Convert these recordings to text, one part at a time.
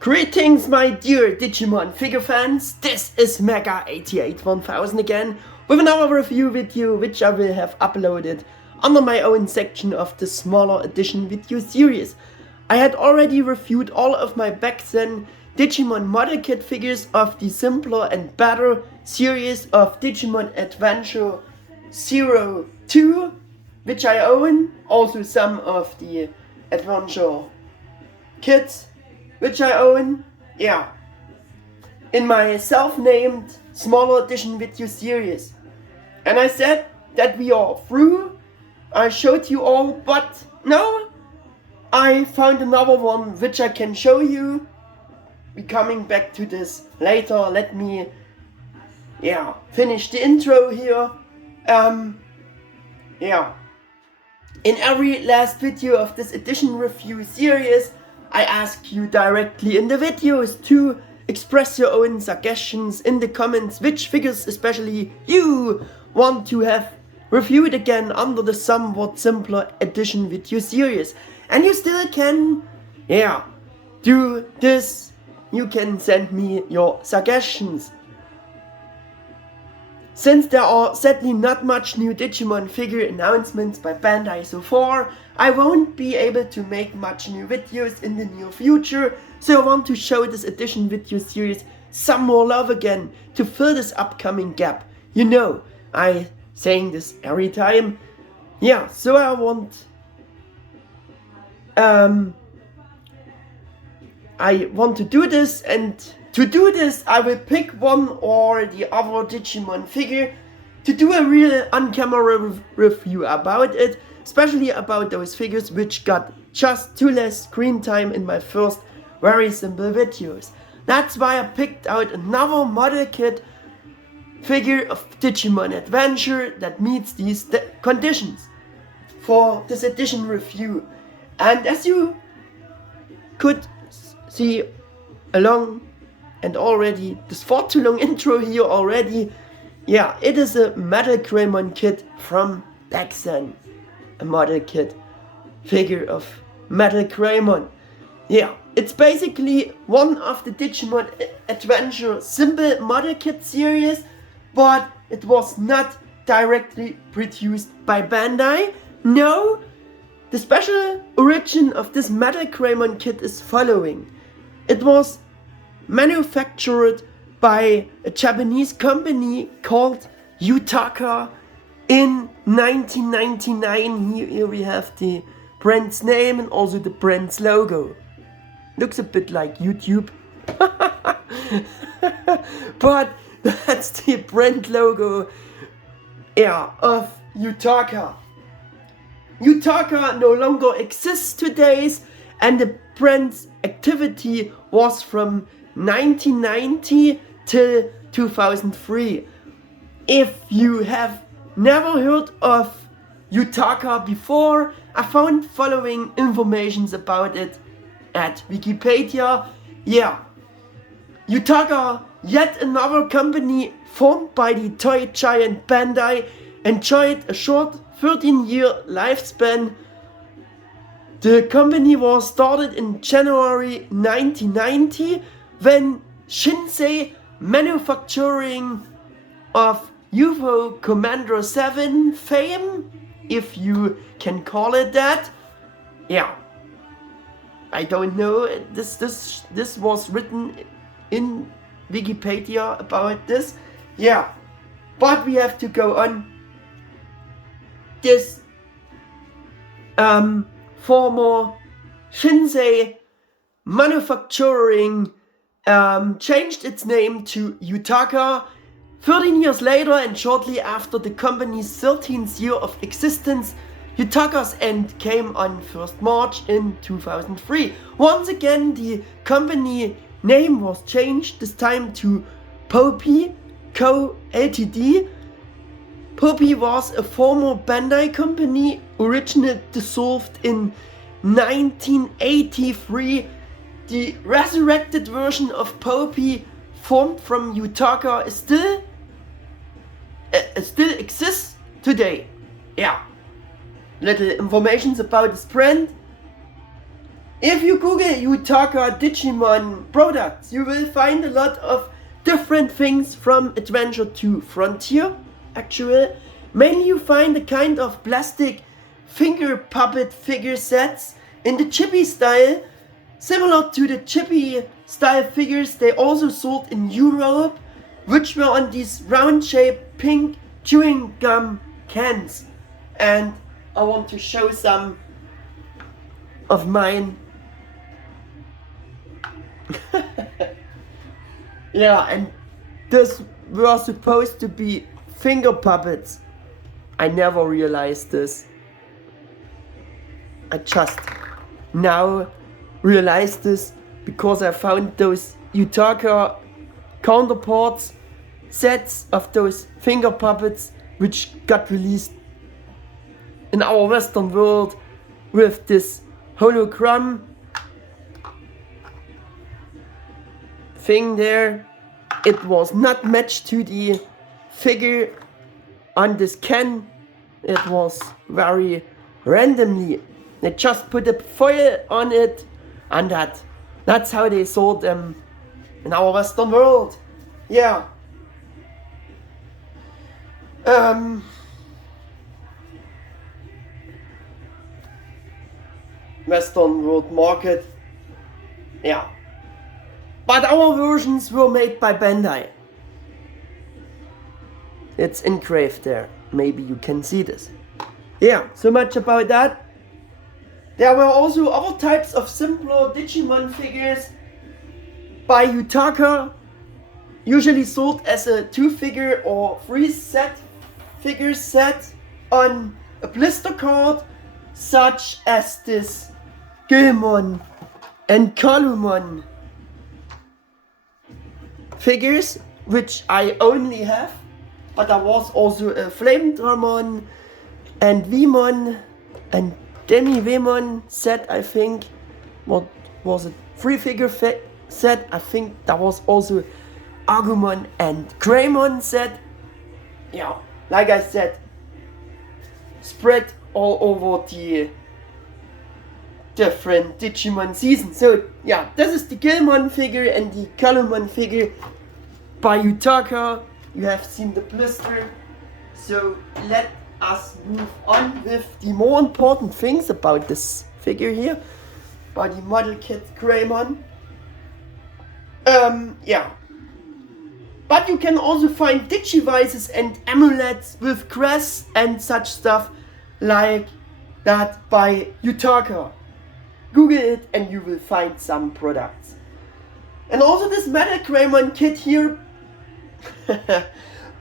Greetings my dear Digimon figure fans, this is Mega881000 again with another review video which I will have uploaded under my own section of the smaller edition video series. I had already reviewed all of my back then Digimon Model Kit figures of the Simpler and Better series of Digimon Adventure 02, which I own, also some of the Adventure kits which I own, in my self-named smaller edition video series. And I said that we are through, I showed you all, but no, I found another one which I can show you. We're coming back to this later. Let me finish the intro here. In every last video of this edition review series, I ask you directly in the videos to express your own suggestions in the comments which figures especially you want to have reviewed again under the somewhat simpler edition video series. And you still can, do this. You can send me your suggestions. Since there are sadly not much new Digimon figure announcements by Bandai so far, I won't be able to make much new videos in the near future, so I want to show this edition video series some more love again to fill this upcoming gap. You know, I saying this every time. So I want to do this, and to do this I will pick one or the other Digimon figure to do a real on-camera review about it, especially about those figures which got just too less screen time in my first very simple videos. That's why I picked out another model kit figure of Digimon Adventure that meets these conditions for this edition review. And as you could see along and already, this far too long intro here already, it is a MetalGreymon kit from back then. A model kit figure of MetalGreymon. It's basically one of the Digimon Adventure simple model kit series, but it was not directly produced by Bandai. No, the special origin of this MetalGreymon kit is following. It was manufactured by a Japanese company called Yutaka in 1999. Here we have the brand's name and also the brand's logo. Looks a bit like YouTube. But that's the brand logo of Yutaka. Yutaka no longer exists today, and the brand's activity was from 1990 till 2003. If you have never heard of Yutaka before, I found following informations about it at Wikipedia. Yutaka, yet another company formed by the toy giant Bandai, enjoyed a short 13-year lifespan. The company was started in January 1990 when Shinsei Manufacturing of UFO Commander 7 fame, if you can call it that. I don't know, this was written in Wikipedia about this. But we have to go on. This former Shinsei Manufacturing changed its name to Yutaka 13 years later, and shortly after the company's 13th year of existence, Yutaka's end came on 1st March in 2003. Once again, the company name was changed, this time to Poppy Co. Ltd. Poppy was a former Bandai company, originally dissolved in 1983. The resurrected version of Poppy, formed from Yutaka, still exists today. Little informations about this brand. If you Google Yutaka Digimon products, you will find a lot of different things from Adventure to Frontier, actually. Mainly you find a kind of plastic finger puppet figure sets in the chibi style. Similar to the chibi style figures they also sold in Europe, which were on these round shaped pink chewing gum cans. And I want to show some of mine. Yeah, and this were supposed to be finger puppets. I never realized this. I just now realized this because I found those Yutaka counterparts sets of those finger puppets which got released in our Western world with this hologram thing there. It was not matched to the figure on this can. It was very randomly. They just put a foil on it, and that's how they sold them in our Western world. Yeah. Western world market. Yeah. But our versions were made by Bandai. It's engraved there. Maybe you can see this. Yeah, so much about that. There were also other types of simpler Digimon figures by Yutaka, usually sold as a 2-figure or 3-set figure set on a blister card, such as this Greymon and Kalumon figures, which I only have, but there was also a Flame Dramon and Vemon and Demi Vemon set, I think. What was it? 3-figure set. I think there was also Agumon and Greymon set. Yeah, like I said, spread all over the different Digimon seasons. So yeah, this is the Greymon figure and the Kalumon figure by Yutaka. You have seen the blister. So let us move on with the more important things about this figure here, by the Model Kit Greymon. Yeah. But you can also find Digivices and amulets with crests and such stuff like that by Yutaka. Google it and you will find some products. And also this MetalGreymon kit here.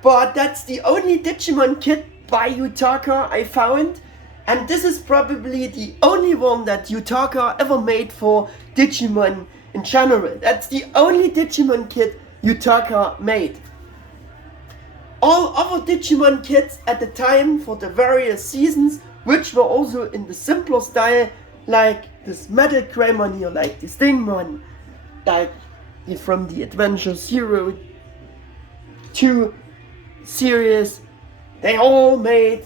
But that's the only Digimon kit by Yutaka I found. And this is probably the only one that Yutaka ever made for Digimon in general. That's the only Digimon kit Yutaka made. All other Digimon kits at the time for the various seasons, which were also in the simpler style, like this MetalGreymon here, like this Digimon, like from the Adventure 0 2 series, they all made,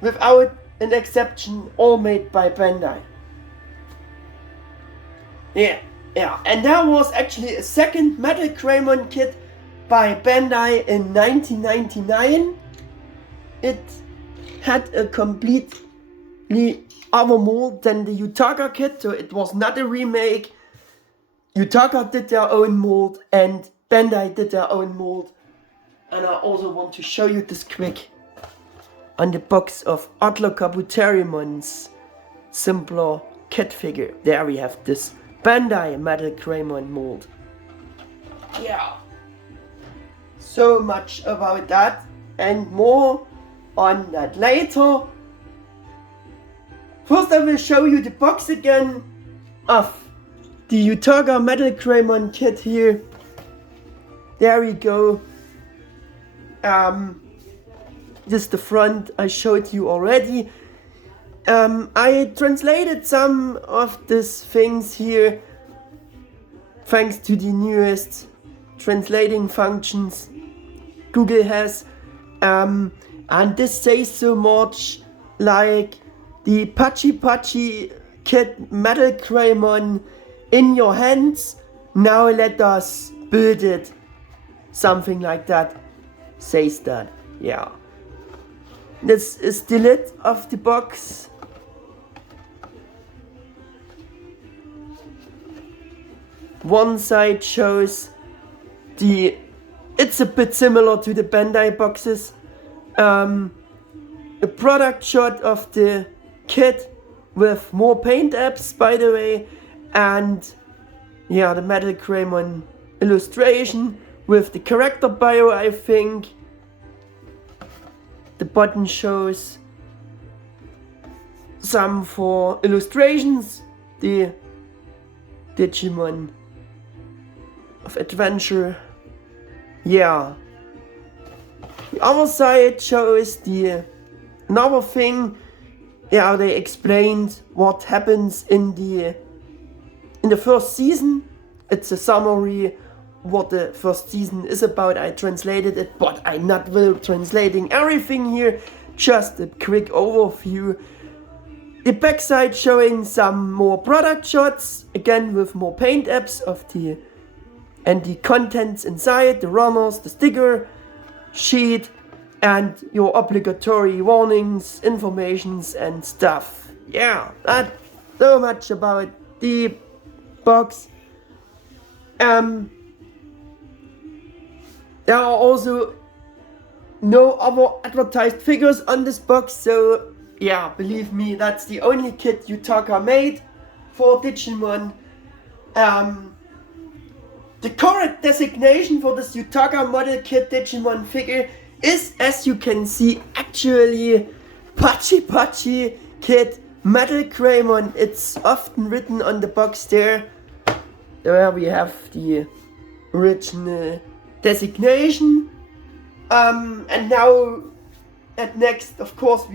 without an exception, all made by Bandai. Yeah, and there was actually a second MetalGreymon kit by Bandai in 1999. It had a completely other mold than the Yutaka kit, so it was not a remake. Yutaka did their own mold and Bandai did their own mold. And I also want to show you this quick on the box of Adler Kabutarimon's simpler kit figure. There we have this Bandai MetalGreymon mold. Yeah. So much about that and more on that later. First I will show you the box again of the Yutaka MetalGreymon kit here. There we go. This is the front I showed you already. I translated some of these things here thanks to the newest translating functions Google has. And this says so much like the PachiPachiKit Kit MetalGreymon in your hands. Now let us build it. Something like that says that. Yeah. This is the lid of the box. One side shows it's a bit similar to the Bandai boxes. A product shot of the kit with more paint apps, by the way, and yeah, the MetalGreymon illustration with the character bio, I think. The button shows some for illustrations, the Digimon of Adventure. Yeah. The other side shows another thing. Yeah, they explained what happens in the first season. It's a summary what the first season is about. I translated it, but I'm not will translating everything here. Just a quick overview. The backside showing some more product shots, again with more paint apps and the contents inside, the runners, the sticker sheet, and your obligatory warnings, informations and stuff. Yeah, that's so much about the box. There are also no other advertised figures on this box, so yeah, believe me, that's the only kit Yutaka made for Digimon. The correct designation for this Yutaka Model Kit Digimon figure is, as you can see, actually PachiPachiKit MetalGreymon. It's often written on the box there, where we have the original designation. And now next, of course,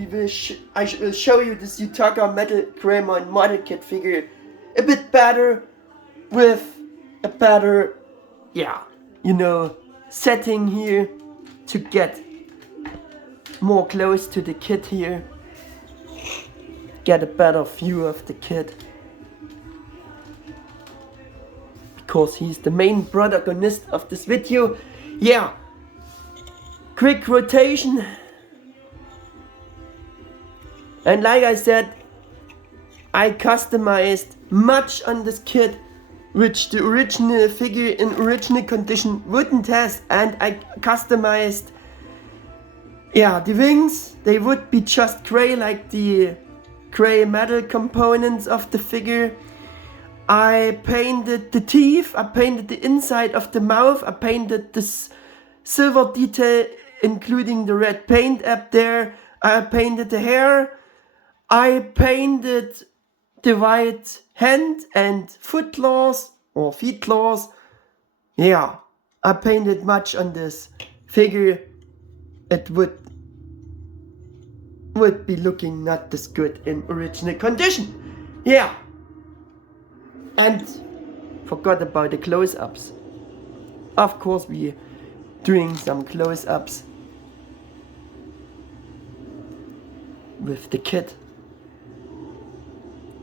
I will show you this Yutaka MetalGreymon Model Kit figure a bit better, with a better, setting here to get more close to the kit here. Get a better view of the kit. Because he's the main protagonist of this video. Yeah. Quick rotation. And like I said, I customized much on this kit, which the original figure in original condition wouldn't have, and I customized the wings. They would be just gray, like the gray metal components of the figure. I painted the teeth, I painted the inside of the mouth, I painted this silver detail including the red paint app there, I painted the hair, I painted the white hand and foot claws or feet claws. Yeah, I painted much on this figure. It would be looking not this good in original condition. Yeah. And forgot about the close-ups. Of course, we doing some close-ups with the kit,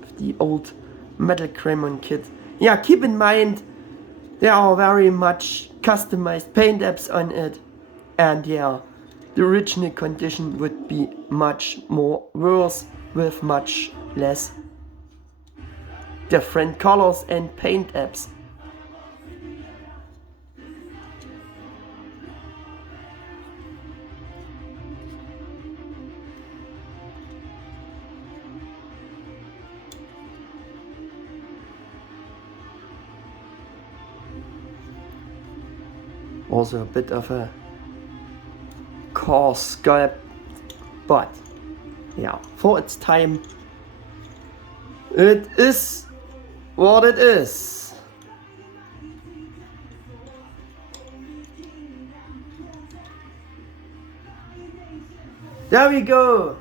with the old MetalGreymon kit. Yeah, keep in mind there are very much customized paint apps on it, and yeah, the original condition would be much more worse with much less different colors and paint apps. Also a bit of a coarse sculpt, but yeah, for its time, it is what it is. There we go.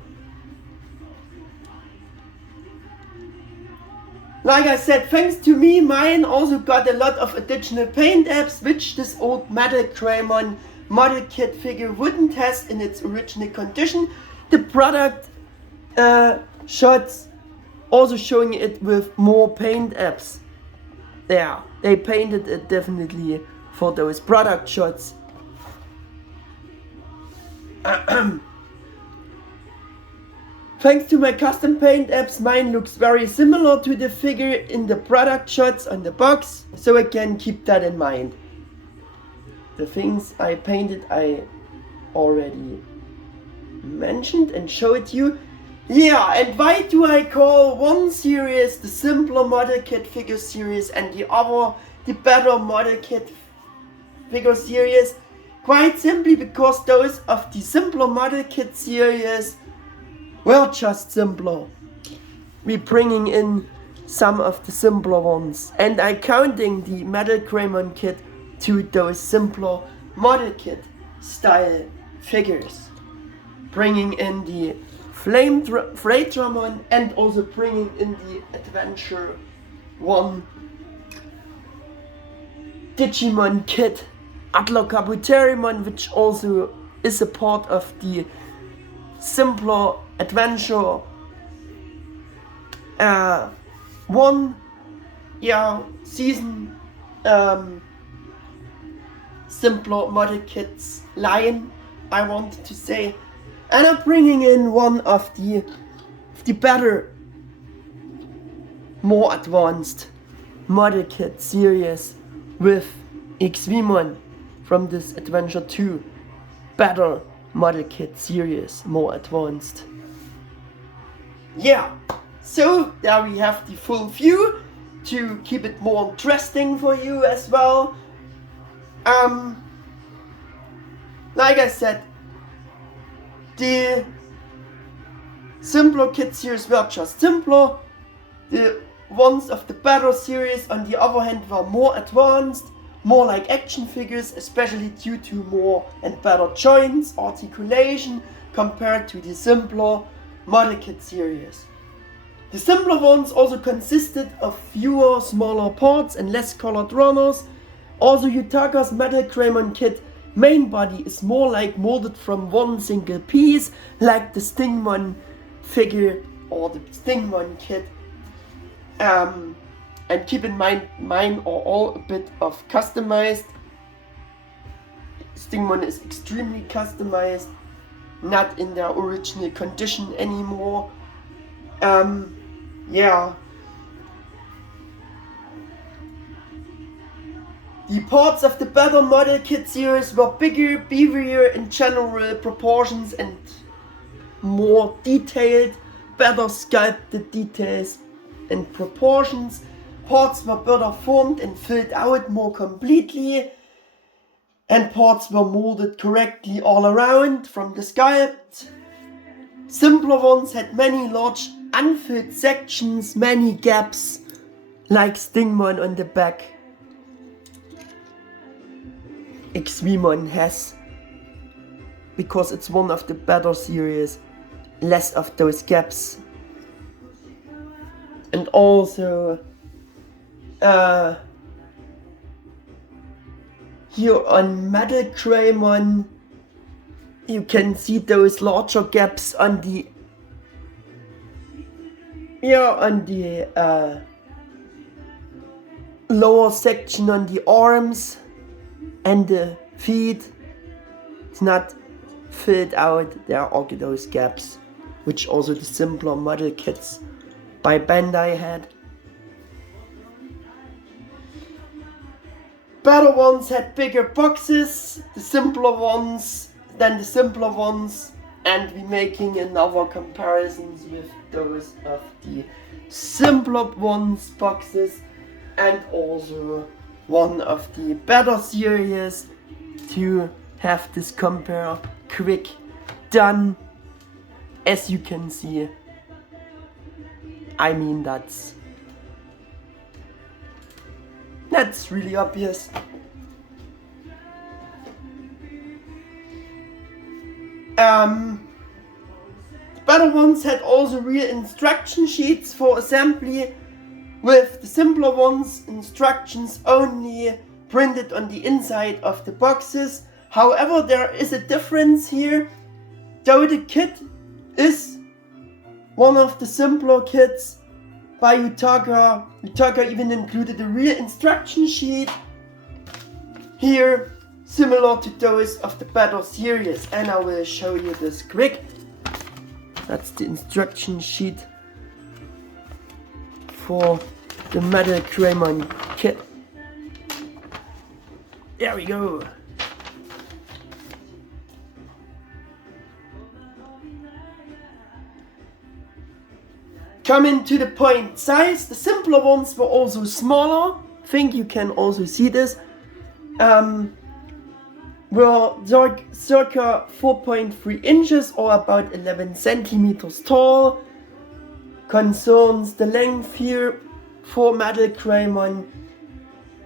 Like I said, thanks to me, mine also got a lot of additional paint apps, which this old MetalGreymon Model Kit figure wouldn't have in its original condition. The product shots Also showing it with more paint apps. Yeah, they painted it definitely for those product shots. Thanks to my custom paint apps, mine looks very similar to the figure in the product shots on the box, so I can keep that in mind. The things I painted I already mentioned and showed you. Yeah, and why do I call one series the simpler model kit figure series and the other the better model kit figure series? Quite simply because those of the simpler model kit series were just simpler. We're bringing in some of the simpler ones, and I'm counting the MetalGreymon Kit to those simpler model kit style figures. Bringing in the Freightramon and also bringing in the Adventure 1 Digimon Kit Yutaka, which also is a part of the simpler Adventure 1 season simpler model kits line, I wanted to say. And I'm bringing in one of the better, more advanced model kit series with Xvmon from this Adventure 2 better model kit series, more advanced. Yeah, so there we have the full view to keep it more interesting for you as well. Like I said, the simpler kit series were just simpler. The ones of the better series, on the other hand, were more advanced, more like action figures, especially due to more and better joints, articulation, compared to the simpler model kit series. The simpler ones also consisted of fewer smaller parts and less colored runners. Also, Yutaka's MetalGreymon Kit main body is more like molded from one single piece, like the Stingmon figure or the Stingmon Kit. And keep in mind, mine are all a bit of customized. Stingmon is extremely customized, not in their original condition anymore. Yeah. The parts of the better model kit series were bigger, beefier in general proportions and more detailed, better sculpted details and proportions. Parts were better formed and filled out more completely, and parts were molded correctly all around from the sculpt. Simpler ones had many large unfilled sections, many gaps, like Stingmon on the back. Xvmon has, because it's one of the better series, less of those gaps. And also here on MetalGreymon you can see those larger gaps on the lower section on the arms and the feet. It's not filled out. There are those gaps, which also the simpler model kits by Bandai had. Better ones had bigger boxes, the simpler ones, and we're making another comparisons with those of the simpler ones boxes, and also one of the better series to have this compare quick done. As you can see, I mean that's really obvious. The better ones had also real instruction sheets for assembly, with the simpler ones instructions only printed on the inside of the boxes. However, there is a difference here. Though the kit is one of the simpler kits, by Yutaka. Yutaka even included a real instruction sheet here, similar to those of the Better series, and I will show you this quick. That's the instruction sheet for the MetalGreymon Kit. There we go. Coming to the point, size, the simpler ones were also smaller. I think you can also see this. Were circa 4.3 inches or about 11 centimeters tall. Concerns the length here for MetalGreymon,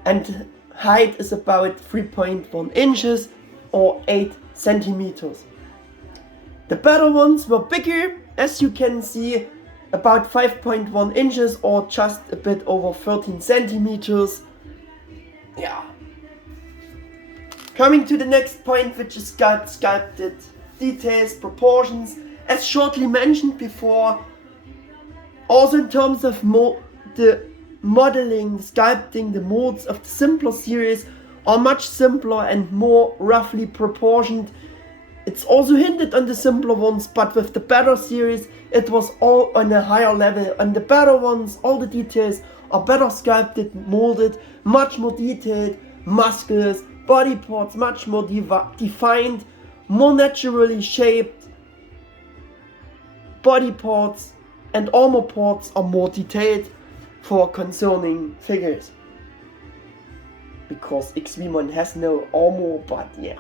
and height is about 3.1 inches or 8 centimeters. The better ones were bigger, as you can see, about 5.1 inches or just a bit over 13 centimeters. Yeah. Coming to the next point, which is sculpted details, proportions. As shortly mentioned before, also in terms of the modeling, sculpting, the molds of the simpler series are much simpler and more roughly proportioned. It's also hinted on the simpler ones, but with the Better series, it was all on a higher level. On the Better ones, all the details are better sculpted, molded, much more detailed, muscles, body parts much more defined, more naturally shaped. Body parts and armor parts are more detailed for concerning figures. Because Digimon has no armor, but yeah.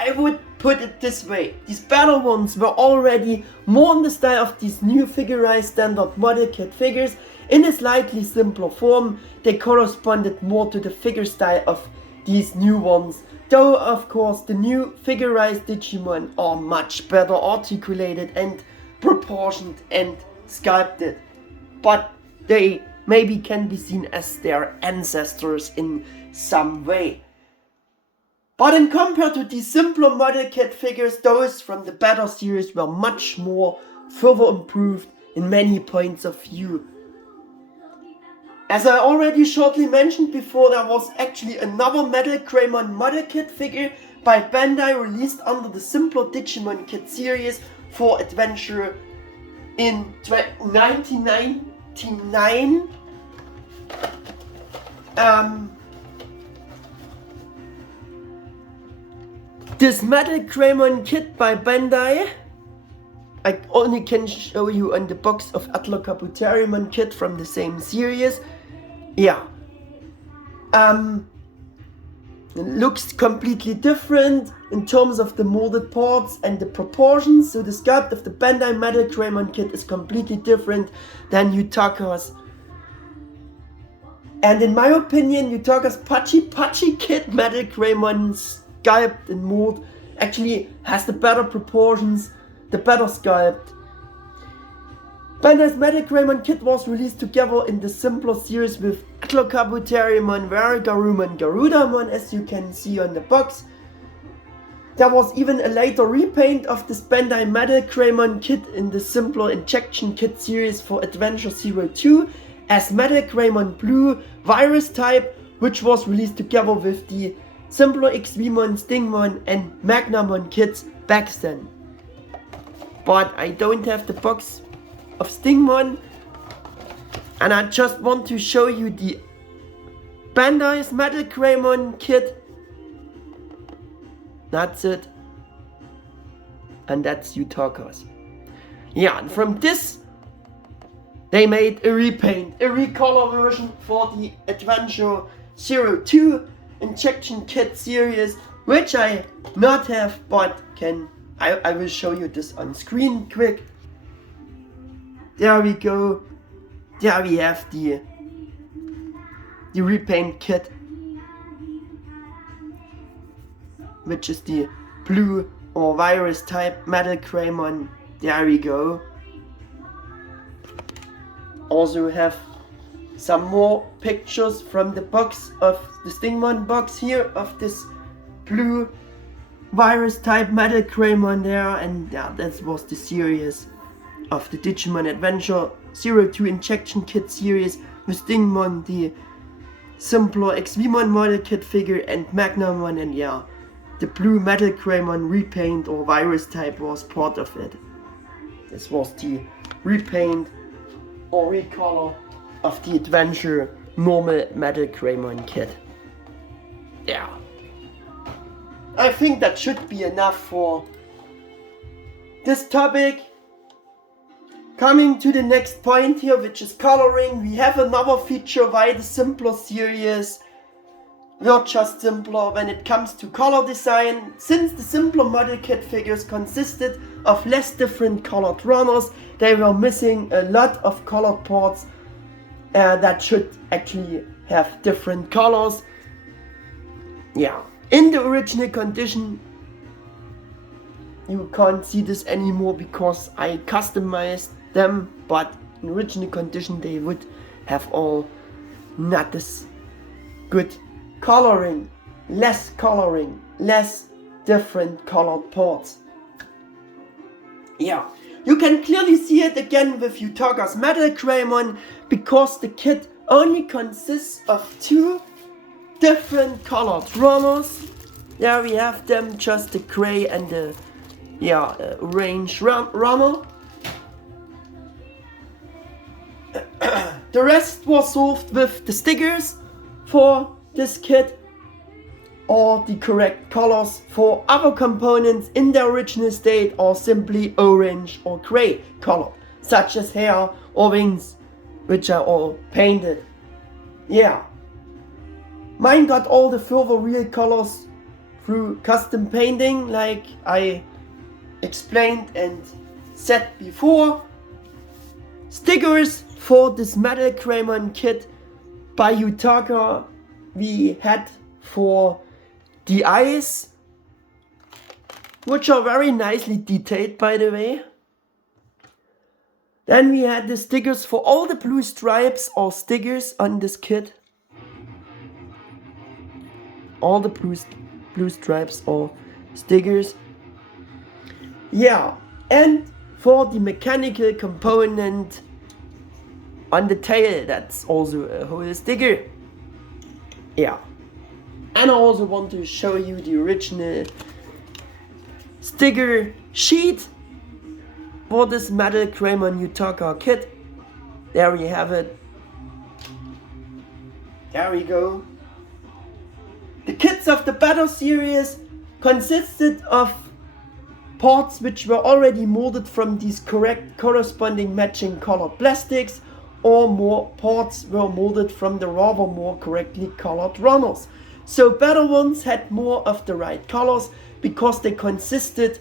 I would put it this way, these Better ones were already more in the style of these new figurized standard model kit figures in a slightly simpler form. They corresponded more to the figure style of these new ones, though of course the new figurized Digimon are much better articulated and proportioned and sculpted, but they maybe can be seen as their ancestors in some way. But in compared to these simpler model kit figures, those from the Better series were much more further improved in many points of view. As I already shortly mentioned before, there was actually another MetalGreymon Model Kit figure by Bandai released under the simpler Digimon Kit series for Adventure in 1999. This MetalGreymon Kit by Bandai, I only can show you on the box of Yutaka MetalGreymon Kit from the same series. Yeah. It looks completely different in terms of the molded parts and the proportions. So the sculpt of the Bandai MetalGreymon Kit is completely different than Yutaka's. And in my opinion, Yutaka's PachiPachiKit MetalGreymon sculpt and mold actually has the better proportions, the better sculpt. Bandai's MetalGreymon Kit was released together in the simpler series with Yutaka MetalGreymon Virus and Garudamon, as you can see on the box. There was even a later repaint of this Bandai MetalGreymon Kit in the simpler Injection Kit series for Adventure 02 as MetalGreymon Blue Virus type, which was released together with the simpler Xvmon, Stingmon and Magnamon kits back then. But I don't have the box of Stingmon, and I just want to show you the Bandai's MetalGreymon Kit. That's it. And that's Yutaka's. Yeah, and from this they made a repaint, a recolor version for the Adventure 02 Injection Kit series, which I not have, but I will show you this on screen quick. There we go. There we have the repaint kit, which is the blue or virus type MetalGreymon. There we go. Also have some more pictures from the box of the Stingmon box here of this blue virus type MetalGreymon there, and yeah, that was the series of the Digimon Adventure 02 Injection Kit Series with Digimon, the simpler Digimon Model Kit figure, and Magnamon, and yeah, the blue MetalGreymon Repaint or Virus type was part of it. This was the repaint or recolor of the Adventure normal MetalGreymon kit. Yeah. I think that should be enough for this topic. Coming to the next point here, which is coloring, we have another feature why the simpler series were just simpler when it comes to color design. Since the simpler model kit figures consisted of less different colored runners, they were missing a lot of colored parts that should actually have different colors. Yeah, in the original condition you can't see this anymore because I customized them, but in original condition they would have all not this good coloring, less different colored parts. Yeah, you can clearly see it again with Yutaka's MetalGreymon because the kit only consists of 2 different colored runners. Yeah, we have them, just the gray and the orange runner. The rest was solved with the stickers for this kit or the correct colors for other components in their original state or simply orange or gray color, such as hair or wings, which are all painted. Yeah. Mine got all the further real colors through custom painting, like I explained and said before. Stickers for this MetalGreymon kit by Yutaka we had for the eyes, which are very nicely detailed, by the way. Then we had the stickers for all the blue stripes or stickers on this kit. All the blue stripes or stickers. Yeah, and for the mechanical component on the tail, that's also a whole sticker. Yeah. And I also want to show you the original sticker sheet for this MetalGreymon Yutaka kit. There we have it. There we go. The kits of the Better series consisted of parts which were already molded from these correct corresponding matching colored plastics, or more parts were molded from the rather more correctly colored runners. So better ones had more of the right colors because they consisted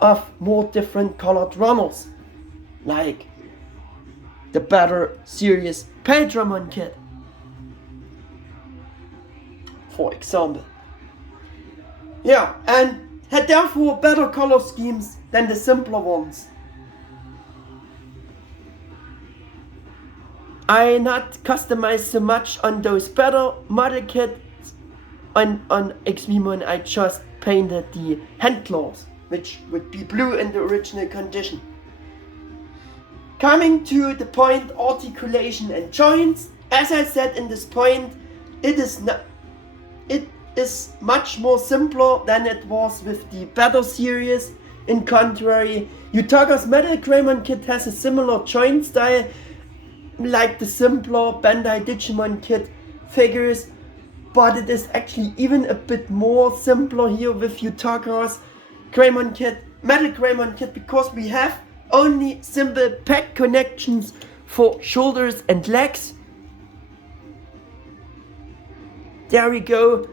of more different colored runners, like the Better series Paidramon kit, for example. Yeah, and had therefore better color schemes than the simpler ones. I not customized so much on those better model kits. On Digimon I just painted the hand claws, which would be blue in the original condition. Coming to the point articulation and joints, as I said in this point, it is much more simpler than it was with the Better series. In contrary, Yutaka's MetalGreymon Kit has a similar joint style like the simpler Bandai Digimon Kit figures, but it is actually even a bit more simpler here with Yutaka's MetalGreymon Kit, because we have only simple peg connections for shoulders and legs. There we go.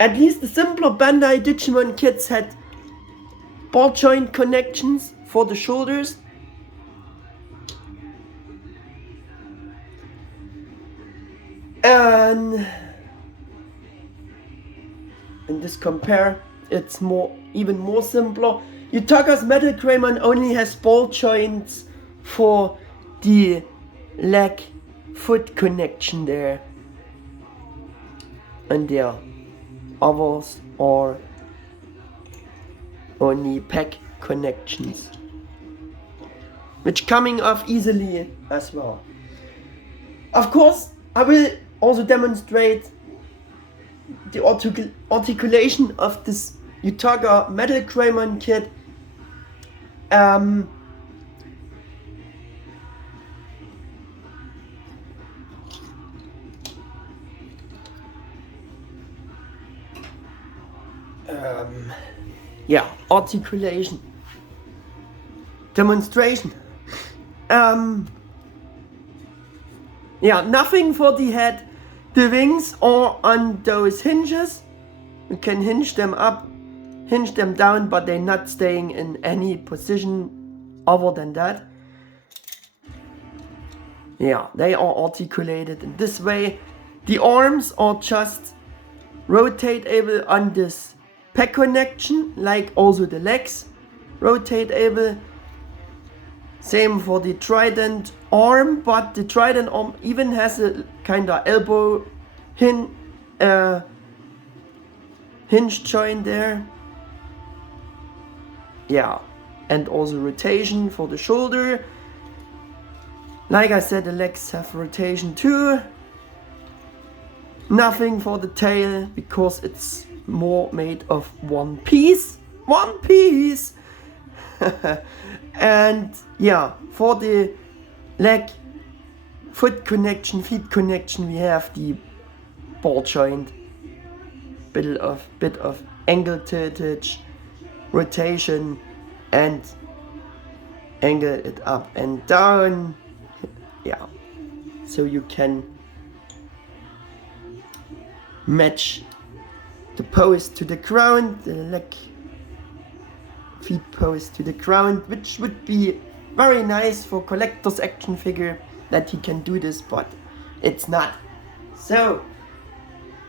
At least the simpler Bandai Digimon Kits had ball joint connections for the shoulders. And in this compare, it's even more simpler. Yutaka's MetalGreymon only has ball joints for the leg foot connection there, and the others are only peg connections. which coming off easily as well. Of course, I will also demonstrate the articulation of this Yutaka MetalGreymon Kit. Yeah, articulation, demonstration. Yeah, nothing for the head. The wings are on those hinges. You can hinge them up, hinge them down, but they're not staying in any position other than that. Yeah, they are articulated in this way. The arms are just rotatable on this peg connection, like also the legs rotatable. Same for the trident arm, but the trident arm even has a kind of elbow hinge joint there. Yeah, and also rotation for the shoulder. Like I said, the legs have rotation too. Nothing for the tail because it's more made of one piece. One piece! And yeah, for the leg, foot connection, feet connection, we have the ball joint. Bit of angle tiltage, rotation, and angle it up and down. Yeah, so you can match the pose to the ground, the leg feet pose to the ground, which would be very nice for collector's action figure that he can do this, but it's not. So,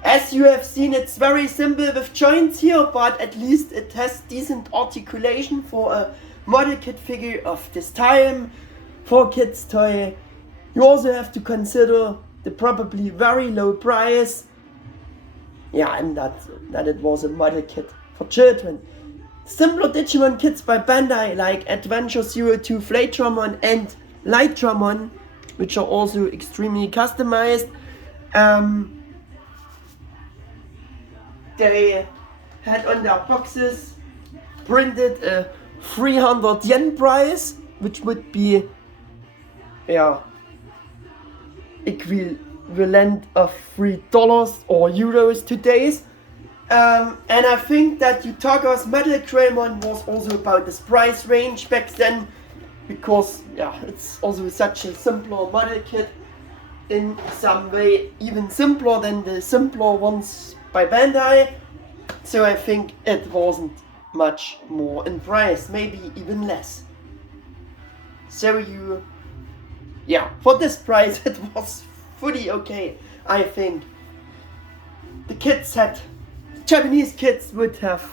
as you have seen, it's very simple with joints here, but at least it has decent articulation for a model kit figure of this time, for kids toy. You also have to consider the probably very low price. Yeah, and that it was a model kit for children. Simpler Digimon kits by Bandai like Adventure 02 Flatramon and Lightramon, which are also extremely customized. They had on their boxes printed a 300 yen price, which would be, yeah, equivalent of $3 or euros today's. And I think that Yutaka's MetalGreymon was also about this price range back then, because yeah, it's also such a simpler model kit, in some way even simpler than the simpler ones by Bandai. So I think it wasn't much more in price, maybe even less. So yeah, for this price it was fully okay, I think. The kids Japanese kids would have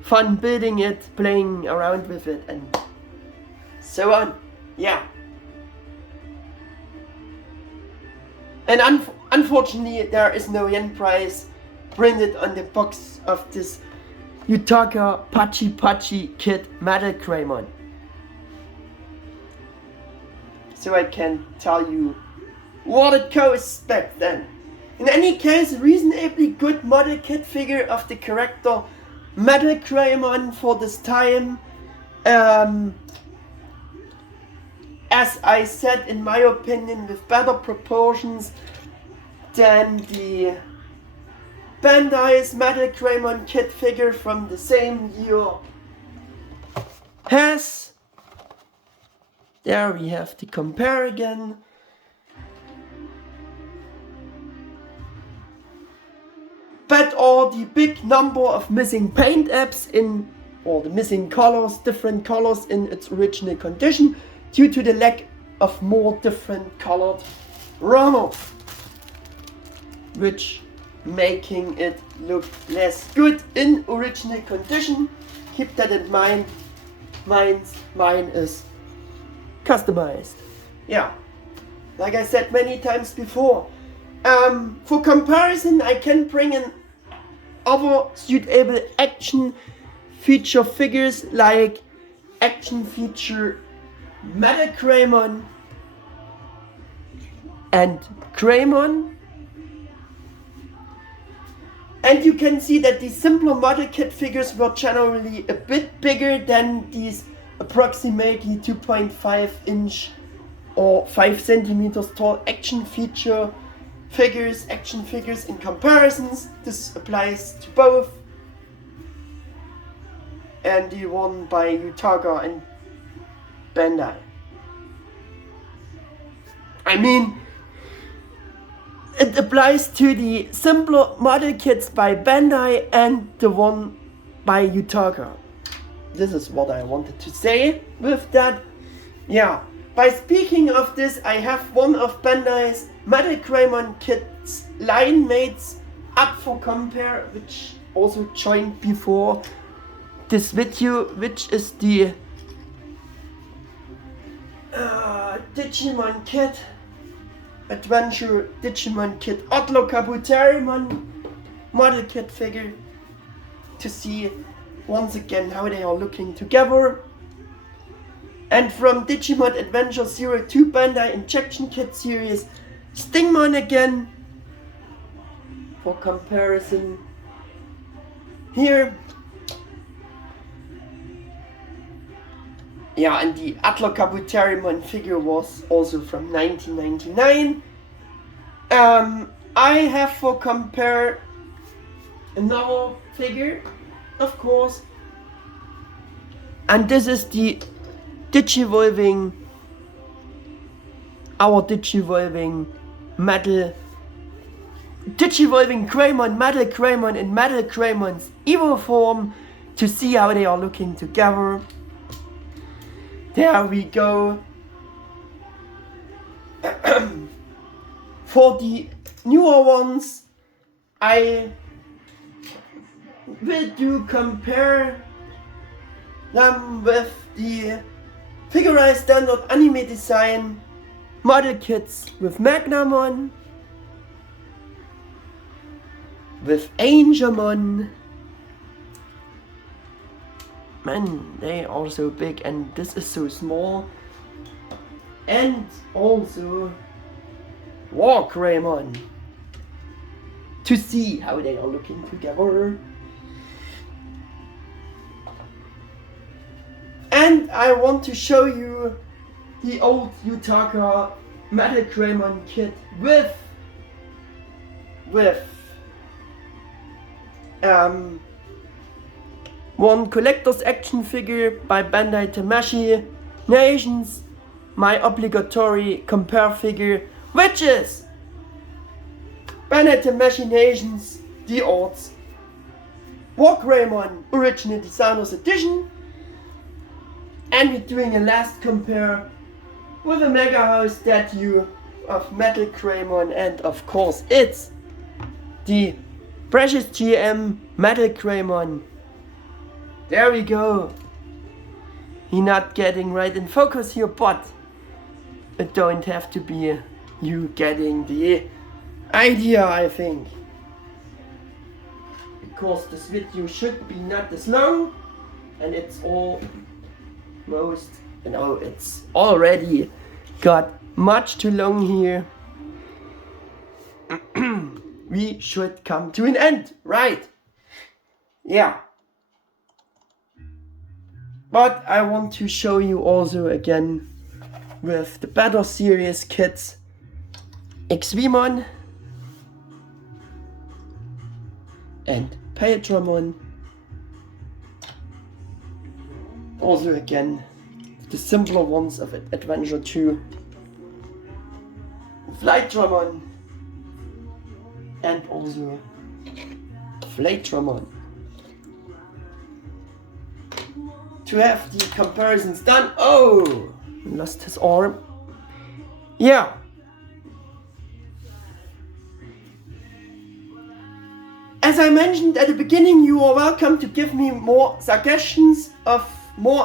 fun building it, playing around with it, and so on. Yeah. And unfortunately, there is no yen price printed on the box of this Yutaka PachiPachiKit MetalGreymon. So I can tell you what it cost back then. In any case, a reasonably good model kit figure of the character MetalGreymon for this time. As I said, in my opinion, with better proportions than the Bandai's MetalGreymon Kit figure from the same year has. There we have to compare again. But are the big number of missing paint apps or the missing colors, different colors in its original condition, due to the lack of more different colored runners, which making it look less good in original condition. Keep that in mind. Mine is customized. Yeah, like I said many times before. For comparison, I can bring in other suitable action feature figures like action feature MetalGreymon and Greymon. And you can see that these simpler model kit figures were generally a bit bigger than these approximately 2.5 inch or 5 centimeters tall action figures in comparisons. This applies to both. And the one by Yutaka and Bandai. I mean, it applies to the simpler model kits by Bandai and the one by Yutaka. This is what I wanted to say with that. Yeah, by speaking of this, I have one of Bandai's MetalGreymon Kits line mates up for compare, which also joined before this video, which is the Digimon Kit Adventure Digimon Kit Yutaka MetalGreymon Model Kit figure, to see once again how they are looking together. And from Digimon Adventure 02 Bandai Injection Kit Series, Stingmon again for comparison here. Yeah, and the Yutaka MetalGreymon figure was also from 1999. I have for compare another figure, of course, and this is the Digivolving Greymon MetalGreymon in MetalGreymon's Evo form, to see how they are looking together. There we go. For the newer ones, I will compare them with the Figurized Standard Anime Design Model Kits with Magnamon, with Angelmon. Man, they are so big and this is so small. And also Wargreymon, to see how they are looking together. And I want to show you the old Yutaka MetalGreymon Kit with one collector's action figure by Bandai Digimon-Products, my obligatory compare figure, which is Bandai Digimon-Products The Odds Wargreymon Original Designers Edition. And we're doing a last compare with a Mega House statue of MetalGreymon, and of course it's the Precious GM MetalGreymon. There we go. He not getting right in focus here, but it don't have to be you getting the idea, I think. Because this video should be not this long, and it's it's already got much too long here. We should come to an end, right? Yeah. But I want to show you also again with the Better series kits Xvmon and Paedramon. Also again the simpler ones of Adventure 2, Flightramon and also Flightramon. To have the comparisons done. Oh, lost his arm. Yeah. As I mentioned at the beginning, you are welcome to give me more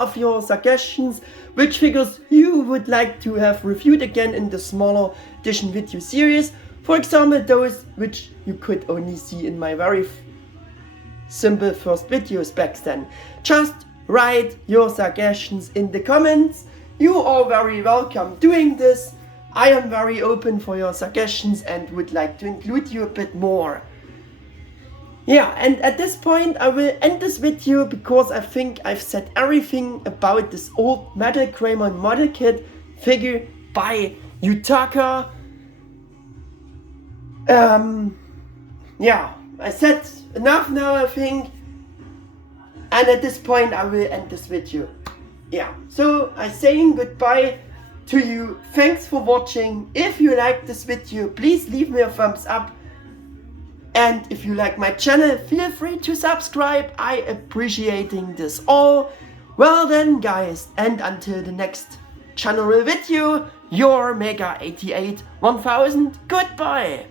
of your suggestions, which figures you would like to have reviewed again in the smaller edition video series. For example, those which you could only see in my very simple first videos back then. Just write your suggestions in the comments. you are very welcome doing this. I am very open for your suggestions and would like to include you a bit more. Yeah, and at this point I will end this video because I think I've said everything about this old MetalGreymon Model Kit figure by Yutaka. Yeah, I said enough now, I think. And at this point I will end this video. Yeah, so I'm saying goodbye to you. Thanks for watching. If you liked this video, please leave me a thumbs up. And if you like my channel, feel free to subscribe. I appreciating this all. Well then guys, and until the next channel video, your Mega88 1000. Goodbye.